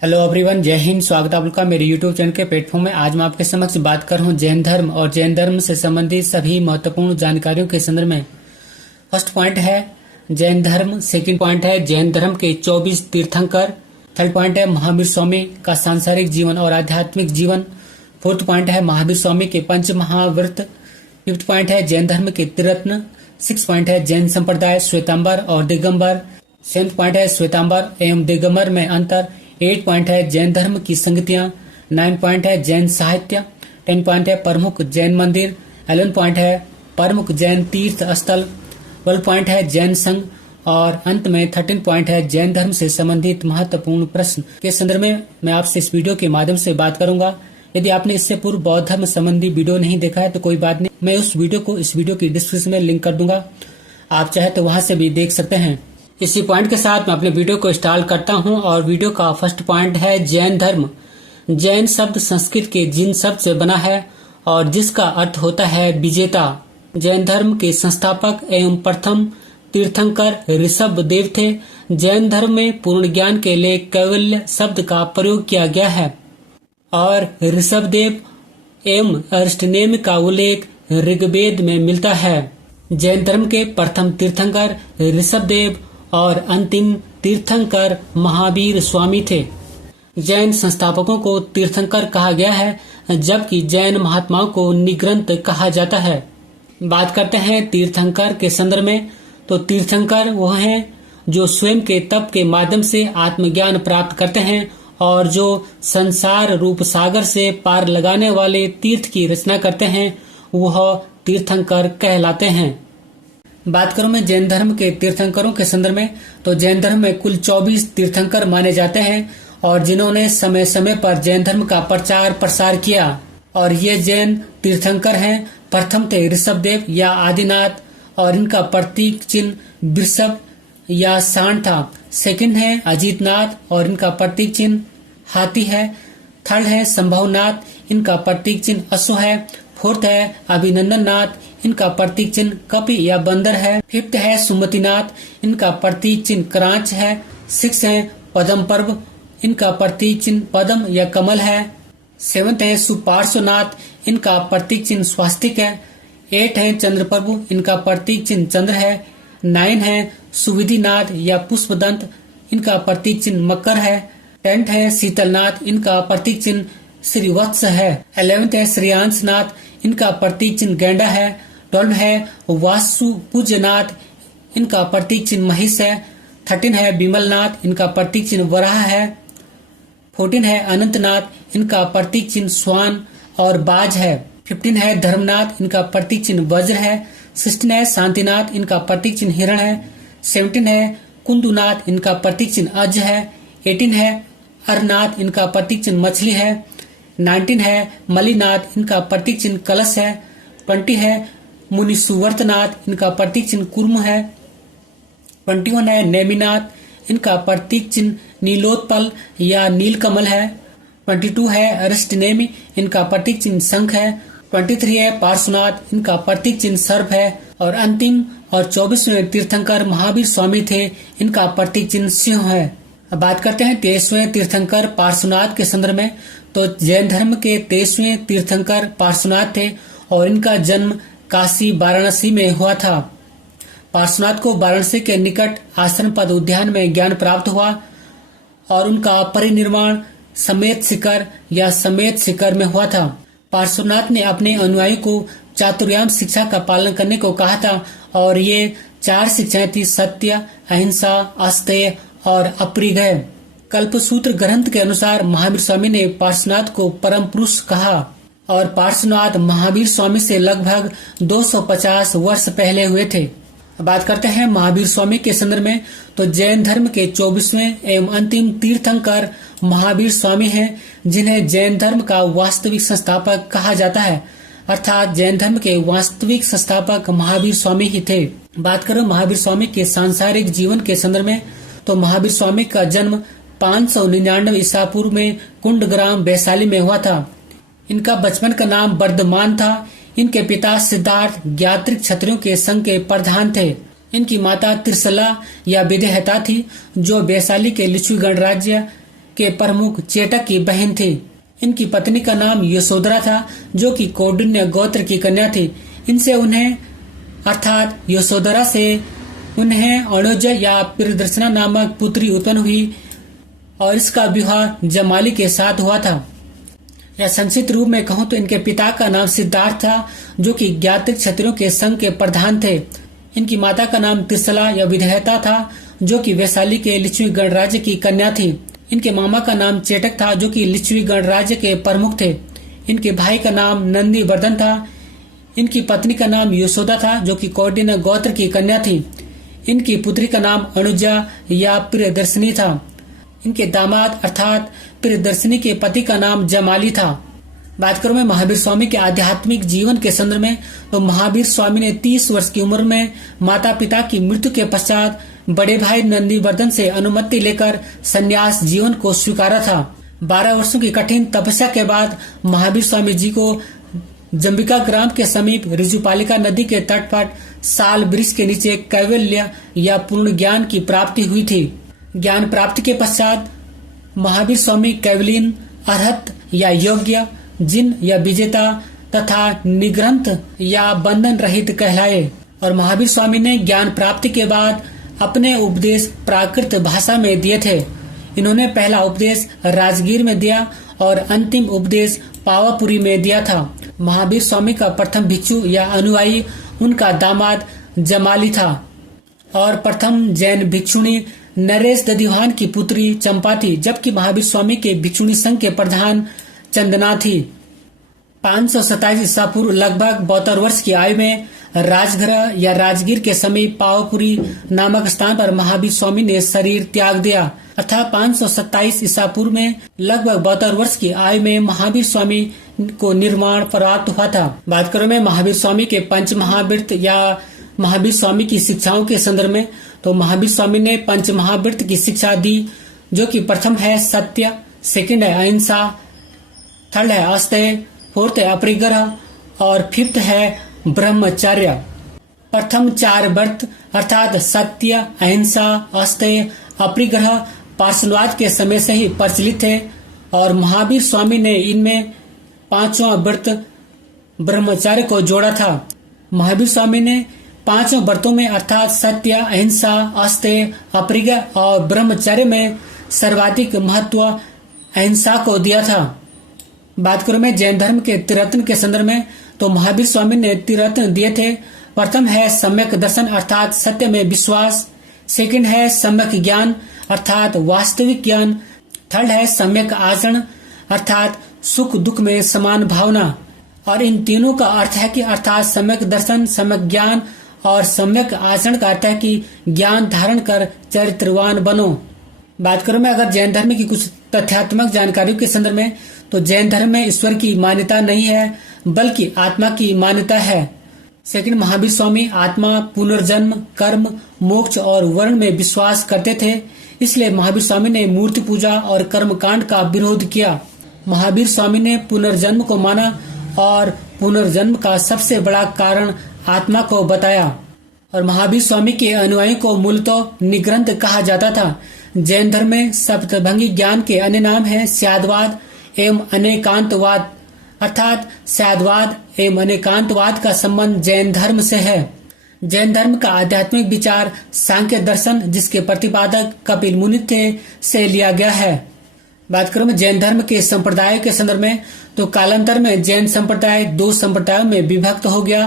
Hello everyone, जय हिंद। स्वागत है आपका मेरे यूट्यूब चैनल के प्लेटफॉर्म में। आज मैं आपके समक्ष बात कर रहा हूँ जैन धर्म और जैन धर्म से संबंधित सभी महत्वपूर्ण जानकारियों के संदर्भ में। फर्स्ट पॉइंट है जैन धर्म। सेकंड पॉइंट है जैन धर्म के 24 तीर्थंकर। थर्ड पॉइंट है महावीर स्वामी का सांसारिक जीवन और आध्यात्मिक जीवन। फोर्थ पॉइंट है महावीर स्वामी के पंच महाव्रत। फिफ्थ पॉइंट है जैन धर्म के त्रिरत्न। सिक्स पॉइंट है जैन संप्रदाय श्वेतांबर और दिगंबर। सेवेंथ पॉइंट है श्वेतांबर एवं दिगंबर में अंतर। 8 पॉइंट है जैन धर्म की संगतियां। 9 पॉइंट है जैन साहित्य। 10 पॉइंट है प्रमुख जैन मंदिर। 11 पॉइंट है प्रमुख जैन तीर्थ स्थल। 12 पॉइंट है जैन संघ और अंत में 13 पॉइंट है जैन धर्म से संबंधित महत्वपूर्ण प्रश्न के संदर्भ में मैं आपसे इस वीडियो के माध्यम से बात करूंगा। यदि आपने इससे पूर्व बौद्ध धर्म संबंधी वीडियो नहीं देखा है तो कोई बात नहीं, मैं उस वीडियो को इस वीडियो की डिस्क्रिप्शन में लिंक कर दूंगा, आप चाहे तो वहां से भी देख सकते हैं। इसी पॉइंट के साथ मैं अपने वीडियो को स्टार्ट करता हूं और वीडियो का फर्स्ट पॉइंट है जैन धर्म। जैन शब्द संस्कृत के जिन शब्द से बना है और जिसका अर्थ होता है विजेता। जैन धर्म के संस्थापक एवं प्रथम तीर्थंकर ऋषभ देव थे। जैन धर्म में पूर्ण ज्ञान के लिए कैवल्य शब्द का प्रयोग किया गया है और ऋषभ देव एवं अरिष्टनेमि का उल्लेख ऋग्वेद में मिलता है। जैन धर्म के प्रथम तीर्थंकर ऋषभ देव और अंतिम तीर्थंकर महावीर स्वामी थे। जैन संस्थापकों को तीर्थंकर कहा गया है, जबकि जैन महात्माओं को निग्रंथ कहा जाता है। बात करते हैं तीर्थंकर के संदर्भ में, तो तीर्थंकर वह हैं जो स्वयं के तप के माध्यम से आत्मज्ञान प्राप्त करते हैं और जो संसार रूप सागर से पार लगाने वाले तीर्थ की रचना करते हैं, वह तीर्थंकर कहलाते हैं। बात करूं मैं जैन धर्म के तीर्थंकरों के संदर्भ में, तो जैन धर्म में कुल 24 तीर्थंकर माने जाते हैं और जिन्होंने समय समय पर जैन धर्म का प्रचार प्रसार किया। और ये जैन तीर्थंकर हैं। प्रथम थे ऋषभ देव या आदिनाथ और इनका प्रतीक चिन्ह वृषभ या सांड था। सेकंड है अजीतनाथ और इनका प्रतीक चिन्ह हाथी है। थर्ड है संभवनाथ, इनका प्रतीक चिन्ह अश्व है। फोर्थ है अभिनंदन नाथ, इनका प्रतीक चिन्ह कपि या बंदर है। फिफ्थ है सुमतिनाथ, इनका प्रतीक चिन्ह क्रांच है। सिक्स है पद्म पर्व, इनका प्रतीक चिन्ह पद्म या कमल है। सेवंथ है सुपार्श्वनाथ, इनका प्रतीक चिन्ह स्वास्तिक है। 8 है चंद्र प्रभु, इनका प्रतीक चिन्ह चंद्र है। 9 है सुविधिनाथ या पुष्पदंत, इनका प्रतीक चिन्ह मकर है। 10 है शीतलनाथ, इनका प्रतीक चिन्ह श्रीवत्स है। 11 है श्रेयांशनाथ, इनका प्रतीक चिन्ह गैंडा है। 12 है वासु पूज्यनाथ, इनका प्रतीक चिन्ह महिष है। 13 है विमलनाथ, इनका प्रतीक चिन्ह वराह है। 14 है अनंतनाथ, इनका प्रतीक चिन्ह स्वान और बाज है। 15 है धर्मनाथ, इनका प्रतीक चिन्ह वज्र है। 16 है शांतिनाथ, इनका प्रतीक चिन्ह हिरण है। 17 है कुंदुनाथ, इनका प्रतीक चिन्ह अज है। 18 है अरनाथ, इनका प्रतीक चिन्ह मछली है। 19 है मलिनाथ, इनका प्रतीक चिन्ह कलश है। 20 है मुनिसुवर्तनाथ, इनका प्रतीक चिन्ह कुर्म है। 21 है नेमिनाथ, इनका प्रतीक चिन्ह नीलोत्पल या नीलकमल है। 22 है अरिष्टनेमि, इनका प्रतीक चिन्ह शंख है। 23 है पार्श्वनाथ, इनका प्रतीक चिन्ह सर्प है। और अंतिम और 24वें तीर्थंकर महावीर स्वामी थे, इनका प्रतीक चिन्ह सिंह है। अब बात करते हैं 23वें तीर्थंकर पार्श्वनाथ के संदर्भ में, तो जैन धर्म के 23वें तीर्थंकर पार्श्वनाथ थे और इनका जन्म काशी वाराणसी में हुआ था। पार्श्वनाथ को वाराणसी के निकट आश्रम पद उद्यान में ज्ञान प्राप्त हुआ और उनका परिनिर्वाण समेत शिखर या समेत शिखर में हुआ था। पार्श्वनाथ ने अपने अनुयायी को चातुर्याम शिक्षा का पालन करने को कहा था और ये 4 शिक्षाएं थी: सत्य, अहिंसा, अस्तेय और अपरिग्रह। कल्पसूत्र ग्रंथ के अनुसार महावीर स्वामी ने पार्श्वनाथ को परम पुरुष कहा और पार्श्वनाथ महावीर स्वामी से लगभग 250 वर्ष पहले हुए थे। बात करते हैं महावीर स्वामी के संदर्भ में, तो जैन धर्म के 24वें एवं अंतिम तीर्थंकर महावीर स्वामी हैं, जिन्हें जैन धर्म का वास्तविक संस्थापक कहा जाता है, अर्थात जैन धर्म के वास्तविक संस्थापक महावीर स्वामी ही थे। बात करो महावीर स्वामी के सांसारिक जीवन के संदर्भ में, तो महावीर स्वामी का जन्म 599 ईसा पूर्व में कुंडग्राम वैशाली में हुआ था। इनका बचपन का नाम वर्धमान था। इनके पिता सिद्धार्थ ज्ञात्रिक क्षत्रियों के संघ के प्रधान थे। इनकी माता त्रिशला या विदेहता थी, जो वैशाली के लिच्छवी गणराज्य के प्रमुख चेटक की बहन थी। इनकी पत्नी का नाम यशोधरा था, जो कि कौंडिन्य गोत्र की कन्या थी। इनसे उन्हें अर्थात यशोधरा से उन्हें अनुज या प्रियदर्शना नामक पुत्री उत्पन्न हुई और इसका विवाह जमाली के साथ हुआ था। या संक्षिप्त रूप में कहूं तो इनके पिता का नाम सिद्धार्थ था, जो कि ज्ञात क्षत्रियों के संघ के प्रधान थे। इनकी माता का नाम त्रिशला या विधेयता था, जो कि वैशाली के लिच्छवी गणराज्य की कन्या थी। इनके मामा का नाम चेटक था, जो कि लिच्छवी गणराज्य के प्रमुख थे। इनके भाई का नाम नंदीवर्धन था। इनकी पत्नी का नाम यशोदा था, जो कि कौंडिन्य गोत्र की कन्या थी। इनकी पुत्री का नाम अनुजा या प्रियदर्शनी था। इनके दामाद अर्थात प्रियदर्शनी के पति का नाम जमाली था। बात करूं मैं महावीर स्वामी के आध्यात्मिक जीवन के संदर्भ में, तो महावीर स्वामी ने 30 वर्ष की उम्र में माता पिता की मृत्यु के पश्चात बड़े भाई नंदीवर्धन से अनुमति लेकर संन्यास जीवन को स्वीकारा था। 12 वर्षों की कठिन तपस्या के बाद महावीर स्वामी जी को जंबिका ग्राम के समीप ऋजुपालिका नदी के तट पर साल वृक्ष के नीचे कैवल्य या पूर्ण ज्ञान की प्राप्ति हुई थी। ज्ञान प्राप्ति के पश्चात महावीर स्वामी कैवलीन, अरहत या योग्य, जिन या विजेता तथा निग्रंथ या बंधन रहित कहलाए। और महावीर स्वामी ने ज्ञान प्राप्ति के बाद अपने उपदेश प्राकृत भाषा में दिए थे। इन्होंने पहला उपदेश राजगीर में दिया और अंतिम उपदेश पावापुरी में दिया था। महावीर स्वामी का प्रथम भिक्षु या अनुयायी उनका दामाद जमाली था और प्रथम जैन भिक्षुणी नरेश दधिवान की पुत्री चंपा थी, जबकि महावीर स्वामी के भिक्षुणी संघ के प्रधान चंदना थी। 527 ईसा पूर्व लगभग 72 वर्ष की आयु में राजगृह या राजगीर के समीप पावापुरी नामक स्थान पर महावीर स्वामी ने शरीर त्याग दिया। अर्थात 527 ईसा पूर्व में लगभग 72 वर्ष की आयु में महावीर स्वामी को निर्वाण प्राप्त हुआ था। बात करो मैं महावीर स्वामी के पंच महावृत्त या महावीर स्वामी की शिक्षाओं के संदर्भ में, तो महावीर स्वामी ने पंच महावृत्त की शिक्षा दी, जो कि प्रथम है सत्य, सेकंड है अहिंसा, थर्ड है अस्तेय, फोर्थ है अपरिग्रह और फिफ्थ है ब्रह्मचर्य। प्रथम 4 व्रत अर्थात सत्य, अहिंसा, अस्तेय, अपरिग्रह पार्श्ववाद के समय से ही प्रचलित थे और महावीर स्वामी ने इनमें 5वां व्रत ब्रह्मचर्य को जोड़ा था। महावीर स्वामी ने 5 व्रतों में अर्थात सत्य, अहिंसा, अस्तेय, अपरिग्रह और ब्रह्मचर्य में सर्वाधिक महत्व अहिंसा को दिया था। बात करूं मैं जैन धर्म के त्रिरत्न के संदर्भ में, तो महावीर स्वामी ने त्रिरत्न दिए थे। प्रथम है सम्यक दर्शन अर्थात सत्य में विश्वास, सेकंड है सम्यक ज्ञान अर्थात वास्तविक ज्ञान, थर्ड है सम्यक आचरण अर्थात सुख दुख में समान भावना। और इन तीनों का अर्थ है कि अर्थात सम्यक दर्शन, सम्यक ज्ञान और सम्यक आचरण का अर्थ है कि ज्ञान धारण कर चरित्रवान बनो। बात करूं मैं अगर जैन धर्म की कुछ तथ्यात्मक जानकारियों के संदर्भ में, तो जैन धर्म में ईश्वर की मान्यता नहीं है बल्कि आत्मा की मान्यता है। सेकंड, महावीर स्वामी आत्मा, पुनर्जन्म, कर्म, मोक्ष और वर्ण में विश्वास करते थे, इसलिए महावीर स्वामी ने मूर्ति पूजा और कर्मकांड का विरोध किया। महावीर स्वामी ने पुनर्जन्म को माना और पुनर्जन्म का सबसे बड़ा कारण आत्मा को बताया। और महावीर स्वामी के अनुयायियों को मूलतः निग्रंथ कहा जाता था। जैन धर्म में सप्तभंगी ज्ञान के अन्य नाम है स्यादवाद एवं अनेकांतवाद अर्थात स्यादवाद एवं अनेकांतवाद का संबंध जैन धर्म से है। जैन धर्म का आध्यात्मिक विचार सांख्य दर्शन, जिसके प्रतिपादक कपिल मुनि थे, से लिया गया है। बात करूं मैं जैन धर्म के संप्रदाय के संदर्भ में, तो कालांतर में जैन संप्रदाय 2 संप्रदायों में विभक्त हो गया।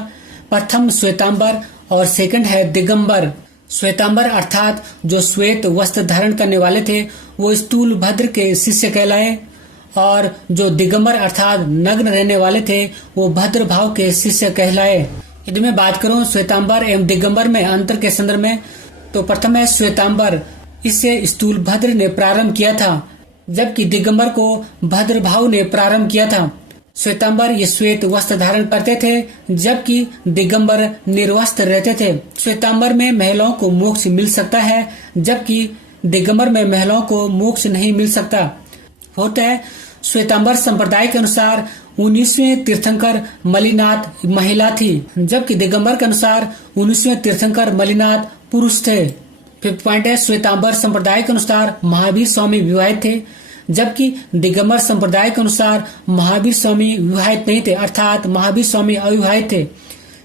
प्रथम श्वेतांबर और सेकंड है दिगंबर। श्वेतांबर अर्थात जो श्वेत वस्त्र धारण करने वाले थे वो स्थूल भद्र के शिष्य कहलाए, और जो दिगंबर अर्थात नग्न रहने वाले थे वो भद्र भाव के शिष्य कहलाए। यदि मैं बात करूं श्वेतांबर एवं दिगंबर में अंतर के संदर्भ में, तो प्रथम है श्वेतांबर, इसे स्थूल भद्र ने प्रारंभ किया था, जबकि दिगंबर को भद्र भाव ने प्रारंभ किया था। श्वेतांबर ये श्वेत वस्त्र धारण करते थे, जबकि दिगंबर निर्वस्त्र रहते थे। श्वेतांबर में महिलाओं को मोक्ष मिल सकता है, जबकि दिगंबर में महिलाओं को मोक्ष नहीं मिल सकता। होता है श्वेतांबर संप्रदाय के अनुसार 19वें तीर्थंकर मलिनाथ महिला थी, जबकि दिगंबर के अनुसार 19वें तीर्थंकर मलिनाथ पुरुष थे। फिफ्थ पॉइंट है श्वेतांबर संप्रदाय के अनुसार महावीर स्वामी विवाहित थे, जबकि दिगंबर संप्रदाय के अनुसार महावीर स्वामी विवाहित नहीं थे, अर्थात महावीर स्वामी अविवाहित थे।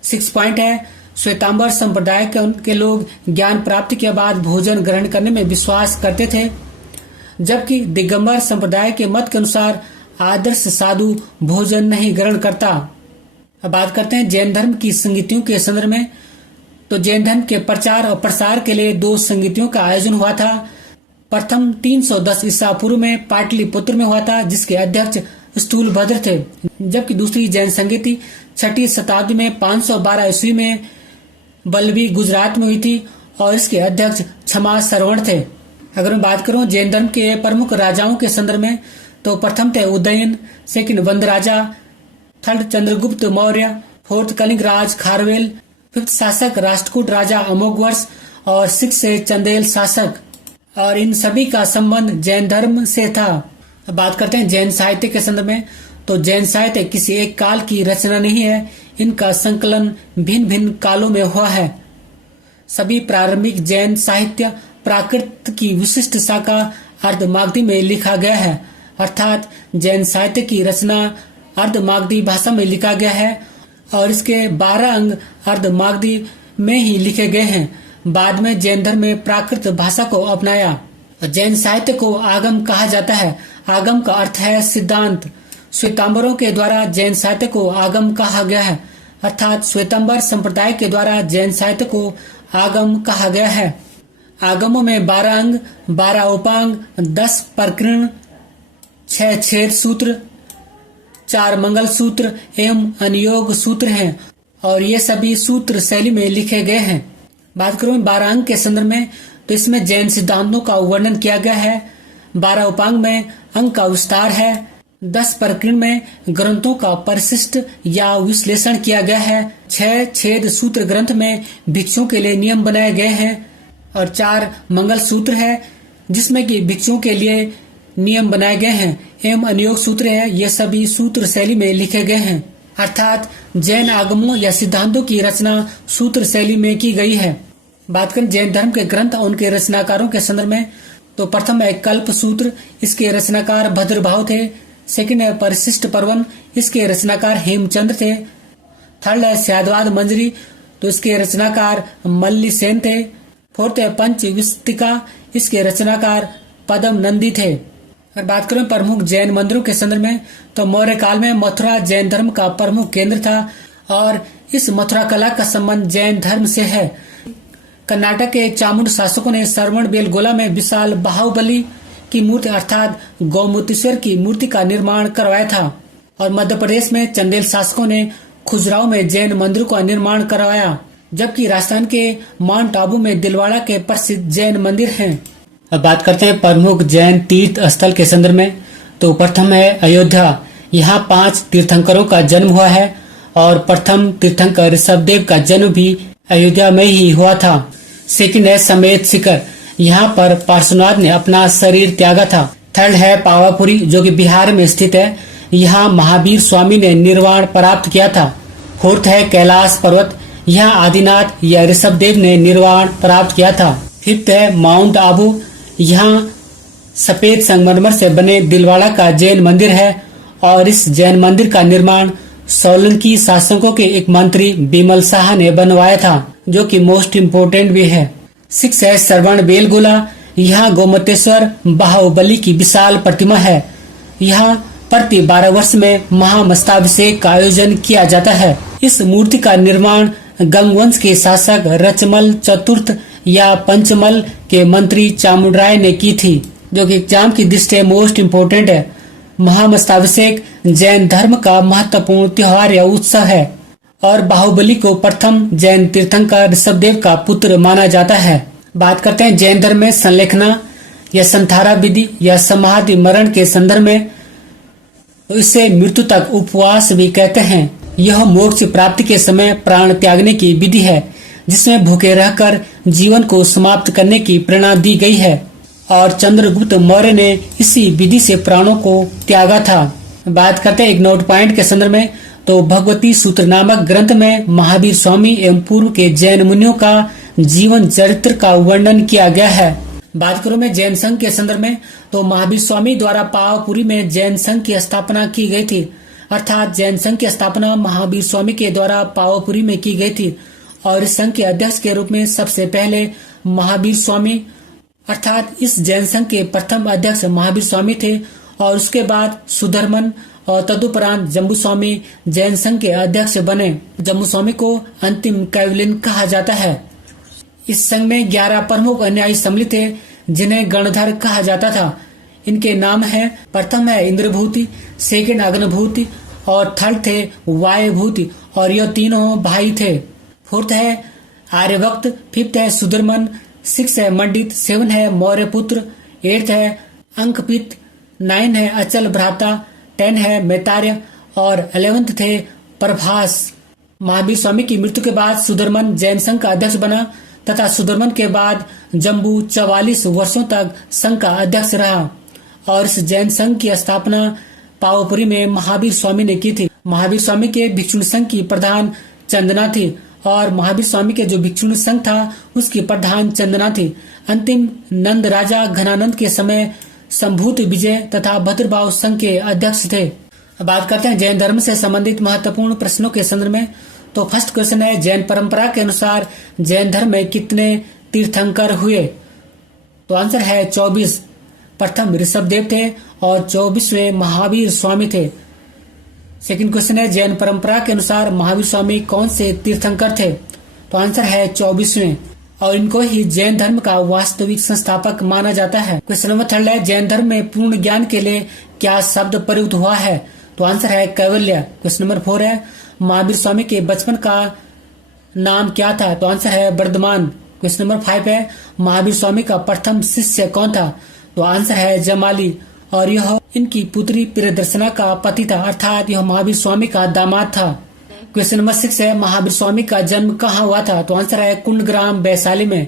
6 पॉइंट है, श्वेतांबर संप्रदाय के लोग ज्ञान प्राप्ति के बाद भोजन ग्रहण करने में विश्वास करते थे, जबकि दिगंबर संप्रदाय के मत के अनुसार आदर्श साधु भोजन नहीं ग्रहण करता। अब बात करते हैं जैन धर्म की संगीतियों के संदर्भ में। तो जैन धर्म के प्रचार और प्रसार के लिए 2 संगीतियों का आयोजन हुआ था। प्रथम 310 ईसा पूर्व में पाटलिपुत्र में हुआ था, जिसके अध्यक्ष स्थूलभद्र थे, जबकि दूसरी जैन संगीति 6ठी शताब्दी में 512 ईस्वी में बल्लभी गुजरात में हुई थी और इसके अध्यक्ष क्षमा श्रवण थे। अगर मैं बात करूं जैन धर्म के प्रमुख राजाओं के संदर्भ में, तो प्रथम थे उदयन, सेकंड वंदराजा, third Chandragupta Maurya, fourth Kalinga Raj Kharavela, fifth शासक राष्ट्रकूट राजा अमोघवर्ष और 6 से चंदेल शासक, और इन सभी का संबंध जैन धर्म से था। अब बात करते हैं जैन साहित्य के संदर्भ में। तो जैन साहित्य किसी एक काल की रचना नहीं है, इनका संकलन भिन्न भिन्न कालों में हुआ है। सभी प्रारंभिक जैन साहित्य प्राकृत की विशिष्ट शाखा अर्धमागधी में लिखा गया है, अर्थात जैन साहित्य की रचना अर्धमागधी भाषा में लिखा गया है और इसके 12 अंग अर्धमागधी में ही लिखे गए हैं। बाद में जैन धर्म में प्राकृत भाषा को अपनाया। जैन साहित्य को आगम कहा जाता है। आगम का अर्थ है सिद्धांत। श्वेतांबरों के द्वारा जैन साहित्य को आगम कहा गया है, अर्थात श्वेतांबर संप्रदाय के द्वारा जैन साहित्य को आगम कहा गया है। आगमों में 12 अंग, 12 उपांग, 10 प्रकरण, 6 छेद सूत्र, 4 मंगल सूत्र एवं अनुयोग सूत्र हैं और ये सभी सूत्र शैली में लिखे गए हैं। बात करूं 12 अंग के संदर्भ में, तो इसमें जैन सिद्धांतों का वर्णन किया गया है। 12 उपांग में अंग का विस्तार है। 10 प्रकरण में ग्रंथों का परिशिष्ट या विश्लेषण किया गया है। 6 छेद सूत्र ग्रंथ में भिक्षुओं के लिए नियम बनाए गए हैं और 4 मंगल सूत्र है जिसमें कि भिक्षुओं के लिए नियम बनाए गए हैं एवं अनुयोग सूत्र है। ये सभी सूत्र शैली में लिखे गए हैं, अर्थात जैन आगमों या सिद्धांतों की रचना सूत्र शैली में की गई है। बात करें जैन धर्म के ग्रंथ और उनके रचनाकारों के संदर्भ में, तो प्रथम है कल्प सूत्र, इसके रचनाकार भद्रभाव थे। सेकंड है परिशिष्ट पर्वन, इसके रचनाकार हेमचंद्र थे। थर्ड है स्यादवाद मंजरी, तो इसके रचनाकार मल्लिसेन थे। फोर्थ है पंचविस्तिका, इसके रचनाकार पदम नंदी थे। और बात करें प्रमुख जैन मंदिरों के संदर्भ में, तो मौर्य काल में मथुरा जैन धर्म का प्रमुख केंद्र था और इस मथुरा कला का संबंध जैन धर्म से है। कर्नाटक के चामुंड शासकों ने श्रवण बेलगोला में विशाल बाहुबली की मूर्ति अर्थात गौमुतेश्वर की मूर्ति का निर्माण करवाया था और मध्य प्रदेश में चंदेल शासकों ने खुजराहो में जैन मंदिर का निर्माण करवाया, जबकि राजस्थान के माउंट आबू में दिलवाड़ा के प्रसिद्ध जैन मंदिर हैं। अब बात करते हैं प्रमुख जैन तीर्थ स्थल के संदर्भ में, तो प्रथम है अयोध्या। यहाँ 5 तीर्थंकरों का जन्म हुआ है और प्रथम तीर्थंकर ऋषभदेव का जन्म भी अयोध्या में ही हुआ था। सेकंड है समेत शिखर, यहाँ पर पार्श्वनाथ ने अपना शरीर त्यागा था। थर्ड है पावापुरी जो कि बिहार में स्थित है, यहाँ महावीर स्वामी ने निर्वाण प्राप्त किया था। फोर्थ है कैलाश पर्वत, यहाँ आदिनाथ या ऋषभदेव ने निर्वाण प्राप्त किया था। फिफ्थ है माउंट आबू, यहाँ सफेद संगमरमर से बने दिलवाड़ा का जैन मंदिर है और इस जैन मंदिर का निर्माण सोलंकी शासकों के एक मंत्री बिमल शाह ने बनवाया था, जो कि मोस्ट इम्पोर्टेंट भी है। 6 है श्रवण बेलगोला, यहाँ गोमतेश्वर बाहुबली की विशाल प्रतिमा है। यहाँ प्रति 12 वर्ष में महामस्ताभिषेक का आयोजन किया जाता है। इस मूर्ति का निर्माण गंगवंश के शासक रचमल चतुर्थ या पंचमल के मंत्री चामुंडराय ने की थी, जो कि एग्जाम की दृष्टि से मोस्ट इम्पोर्टेंट है। महामस्ताभिषेक जैन धर्म का महत्वपूर्ण त्योहार या उत्सव है और बाहुबली को प्रथम जैन तीर्थंकर ऋषभदेव का पुत्र माना जाता है। बात करते हैं जैन धर्म में संलेखना या संथारा विधि या समाधि मरण के संदर्भ में, तो इसे मृत्यु तक उपवास भी कहते हैं। यह मोक्ष प्राप्ति के समय प्राण त्यागने की विधि है, जिसमें भूखे रहकर जीवन को समाप्त करने की प्रेरणा दी गई है और चंद्रगुप्त मौर्य ने इसी विधि से प्राणों को त्यागा था। बात करते हैं एक नोट पॉइंट के संदर्भ में, तो भगवती सूत्र नामक ग्रंथ में महावीर स्वामी एवं पूर्व के जैन मुनियों का जीवन चरित्र का वर्णन किया गया है। बात करूं मैं जैन संघ के संदर्भ में, तो महावीर स्वामी द्वारा पावापुरी में जैन संघ की स्थापना की गई थी। अर्थात जैन संघ की स्थापना महावीर स्वामी के द्वारा पावापुरी में की गई थी और इस संघ के अध्यक्ष के रूप में सबसे पहले महावीर स्वामी अर्थात इस जैन संघ के प्रथम अध्यक्ष महावीर स्वामी थे और उसके बाद सुधर्मन और तदुपरांत जम्बू स्वामी जैन संघ के अध्यक्ष बने। जम्बू स्वामी को अंतिम कैवलिन कहा जाता है। इस संघ में 11 प्रमुख अनुयायी सम्मिलित थे जिन्हें गणधर कहा जाता था। इनके नाम है, प्रथम है इंद्रभूति, सेकंड अग्नभूति और थर्ड थे वायुभूति और यह तीनों भाई थे। फोर्थ है आर्यभक्त, फिफ्थ है सुधर्मन, 6 है मंडित, 7 है मौर्य पुत्र, 8 है अंकपित, 9 है अचल भ्राता, 10 है मैतार्य और 11th थे प्रभास। महावीर स्वामी की मृत्यु के बाद सुधर्मन जैन संघ का अध्यक्ष बना तथा सुधर्मन के बाद जम्बू 44 वर्षों तक संघ का अध्यक्ष रहा और इस जैन संघ की स्थापना पावापुरी में महावीर स्वामी ने की थी। महावीर स्वामी के भिक्षुणी संघ की प्रधान चंदना थी और महावीर स्वामी के जो भिक्षुणी संघ था उसकी प्रधान चंदना थी। अंतिम नंद राजा घनानंद के समय संभूत विजय तथा भद्रभाव संघ के अध्यक्ष थे। अब बात करते हैं जैन धर्म से संबंधित महत्वपूर्ण प्रश्नों के संदर्भ में। तो फर्स्ट क्वेश्चन है, जैन परंपरा के अनुसार जैन धर्म में कितने तीर्थंकर हुए? तो आंसर है 24। प्रथम ऋषभदेव थे और 24वें महावीर स्वामी थे। सेकंड क्वेश्चन है, जैन परंपरा के अनुसार महावीर स्वामी कौन से तीर्थंकर थे? तो आंसर है 24वें और इनको ही जैन धर्म का वास्तविक संस्थापक माना जाता है। क्वेश्चन नंबर 3 है, जैन धर्म में पूर्ण ज्ञान के लिए क्या शब्द प्रयुक्त हुआ है? तो आंसर है कैवल्य। क्वेश्चन नंबर 4 है, महावीर स्वामी के बचपन का नाम क्या था? तो आंसर है वर्धमान। क्वेश्चन नंबर 5 है, महावीर स्वामी का प्रथम शिष्य कौन था? तो आंसर है जमाली और यह इनकी पुत्री प्रियदर्शना का पति था, अर्थात यह महावीर स्वामी का दामाद था। क्वेश्चन नंबर 6 है, महावीर स्वामी का जन्म कहाँ हुआ था? तो आंसर है कुंडग्राम वैशाली में।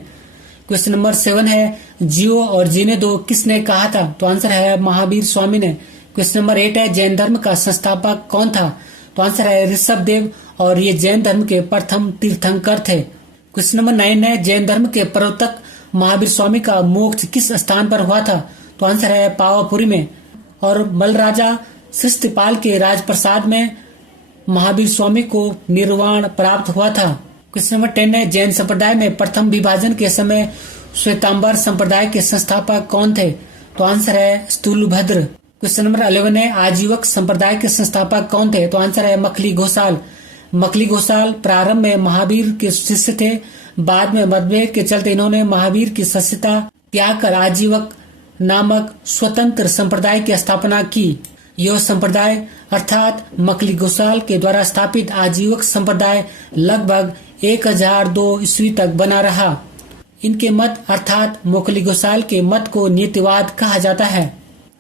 क्वेश्चन नंबर 7 है, जियो और जीने दो किसने कहा था? तो आंसर है महावीर स्वामी ने। क्वेश्चन नंबर 8 है, जैन धर्म का संस्थापक कौन था? तो आंसर है ऋषभदेव और ये जैन धर्म के प्रथम तीर्थंकर थे। क्वेश्चन नंबर 9 है, जैन धर्म के प्रवर्तक महावीर स्वामी का मोक्ष किस स्थान पर हुआ था? तो आंसर है पावापुरी में और मल राजा शिष्टपाल के राजप्रसाद में महावीर स्वामी को निर्वाण प्राप्त हुआ था। क्वेश्चन नंबर 10 है, जैन संप्रदाय में प्रथम विभाजन के समय श्वेतांबर संप्रदाय के संस्थापक कौन थे? तो आंसर है स्थूलभद्र। क्वेश्चन नंबर 11 है, आजीवक संप्रदाय के संस्थापक कौन थे? तो आंसर है मखली घोषाल। मखली घोषाल प्रारंभ में महावीर के शिष्य थे, बाद में मतभेद के चलते इन्होंने महावीर की शिष्यता त्याग कर आजीवक नामक स्वतंत्र संप्रदाय की स्थापना की। यह संप्रदाय अर्थात मखली घोषाल के द्वारा स्थापित आजीवक संप्रदाय लगभग 1002 ईस्वी तक बना रहा। इनके मत अर्थात मखली घोषाल के मत को नीतिवाद कहा जाता है।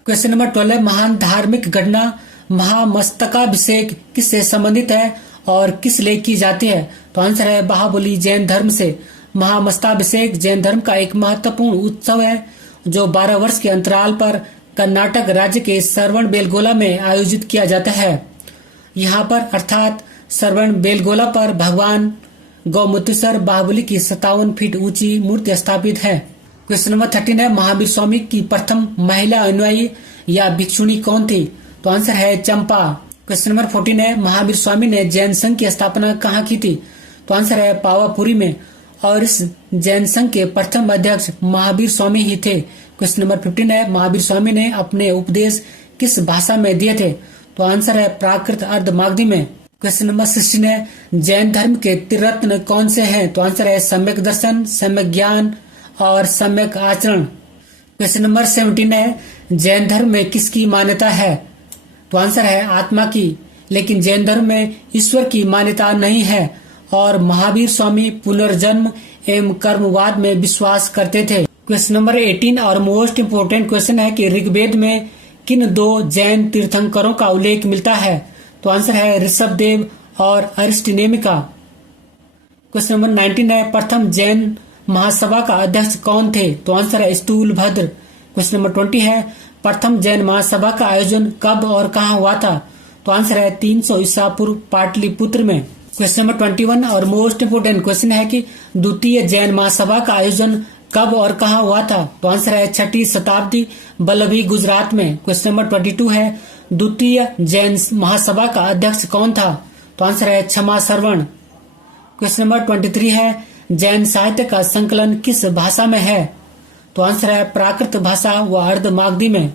क्वेश्चन नंबर 12 है, महान धार्मिक घटना महामस्तकाभिषेक किससे संबंधित है और किस लिए की जाती है? तो आंसर है महाबली जैन धर्म से। महामस्तकाभिषेक जैन धर्म का एक महत्वपूर्ण उत्सव है जो 12 वर्ष के अंतराल पर कर्नाटक राज्य के श्रवण बेलगोला में आयोजित किया जाता है। यहाँ पर अर्थात श्रवण बेलगोला पर भगवान गौमुतेश्वर बाहुबली की 57 फीट ऊंची मूर्ति स्थापित है। क्वेश्चन नंबर 13 है, महावीर स्वामी की प्रथम महिला अनुयायी या भिक्षुणी कौन थी? तो आंसर है चंपा। क्वेश्चन नंबर 14 है, महावीर स्वामी ने जैन संघ की स्थापना कहाँ की थी? तो आंसर है पावापुरी में और इस जैन संघ के प्रथम अध्यक्ष महावीर स्वामी ही थे। क्वेश्चन नंबर 15 है, महावीर स्वामी ने अपने उपदेश किस भाषा में दिए थे? तो आंसर है प्राकृत अर्धमागधी में। क्वेश्चन नंबर 16 है, जैन धर्म के त्रिरत्न कौन से हैं? तो आंसर है सम्यक दर्शन, सम्यक ज्ञान और सम्यक आचरण। क्वेश्चन नंबर 17 है, जैन धर्म में किसकी मान्यता है? तो आंसर है आत्मा की, लेकिन जैन धर्म में ईश्वर की मान्यता नहीं है और महावीर स्वामी पुनर्जन्म एवं कर्मवाद में विश्वास करते थे। क्वेश्चन नंबर 18 और मोस्ट इम्पोर्टेंट क्वेश्चन है कि ऋग्वेद में किन 2 जैन तीर्थंकरों का उल्लेख मिलता है? तो आंसर है ऋषभदेव और अरिष्टनेमिका। क्वेश्चन नंबर 19 है, प्रथम जैन महासभा का अध्यक्ष कौन थे? तो आंसर है स्थूलभद्र। क्वेश्चन नंबर 20 है, प्रथम जैन महासभा का आयोजन कब और कहाँ हुआ था? तो आंसर है 300 ईसा पूर्व पाटलिपुत्र में। क्वेश्चन नंबर 21 और मोस्ट इम्पोर्टेंट क्वेश्चन है कि द्वितीय जैन महासभा का आयोजन कब और कहां हुआ था? तो आंसर है 6वीं शताब्दी वल्लभी गुजरात में। क्वेश्चन नंबर 22 है द्वितीय जैन महासभा का अध्यक्ष कौन था? तो आंसर है क्षमा श्रवण। क्वेश्चन नंबर 23 है जैन साहित्य का संकलन किस भाषा में है? तो आंसर है प्राकृत भाषा व अर्धमागधी में।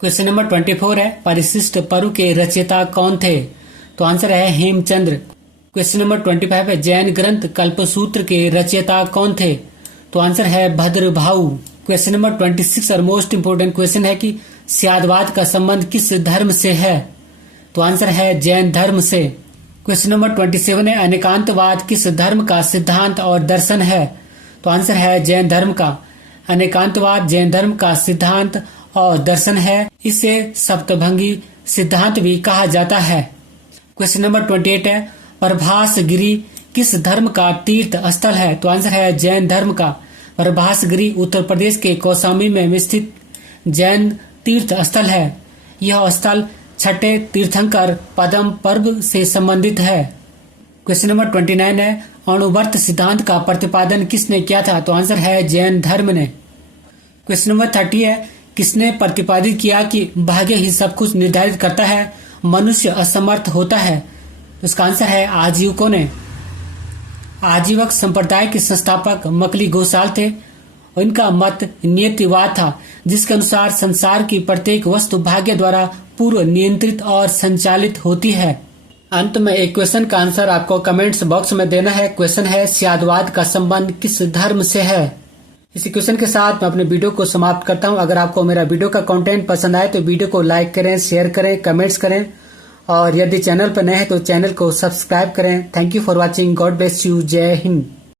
क्वेश्चन नंबर 24 है परिशिष्ट परु के रचयिता कौन थे? तो आंसर है हेमचंद्र। क्वेश्चन नंबर 25 है जैन ग्रंथ कल्पसूत्र के रचयिता कौन थे? तो आंसर है भद्रभाऊ। क्वेश्चन नंबर 26 और मोस्ट इंपोर्टेंट क्वेश्चन है कि स्यादवाद का संबंध किस धर्म से है? तो आंसर है जैन धर्म से। क्वेश्चन नंबर 27 है अनेकांतवाद किस धर्म का सिद्धांत और दर्शन है? तो आंसर है जैन धर्म का। अनेकांतवाद जैन धर्म का सिद्धांत और दर्शन है। इसे सप्तभंगी सिद्धांत भी कहा जाता है। क्वेश्चन नंबर 28 है प्रभासगिरी किस धर्म का तीर्थ स्थल है? तो आंसर है जैन धर्म का। प्रभासगिरी उत्तर प्रदेश के कौशाम्बी में स्थित जैन तीर्थ स्थल है। यह स्थल छठे तीर्थंकर पद्म पर्व से संबंधित है। क्वेश्चन नंबर 29 है अणुवर्त सिद्धांत का प्रतिपादन किसने किया था? तो आंसर है जैन धर्म ने। क्वेश्चन नंबर 30 है किसने प्रतिपादित किया कि भाग्य ही सब कुछ निर्धारित करता है, मनुष्य असमर्थ होता है? तो इसका आंसर है आजीवकों ने। आजीवक संप्रदाय के संस्थापक मकली घोषाल थे। इनका मत नियतिवाद था जिसके अनुसार संसार की प्रत्येक वस्तु भाग्य द्वारा पूर्व नियंत्रित और संचालित होती है। अंत में एक क्वेश्चन का आंसर आपको कमेंट्स बॉक्स में देना है। क्वेश्चन है स्यादवाद का संबंध किस धर्म से है? इसी क्वेश्चन के साथ मैं अपने वीडियो को समाप्त करता हूं। अगर आपको मेरा वीडियो का कंटेंट पसंद आए तो वीडियो को लाइक करें, शेयर करें, कमेंट्स करें और यदि चैनल पर नए हैं तो चैनल को सब्सक्राइब करें। Thank you for watching. God bless you. जय हिंद।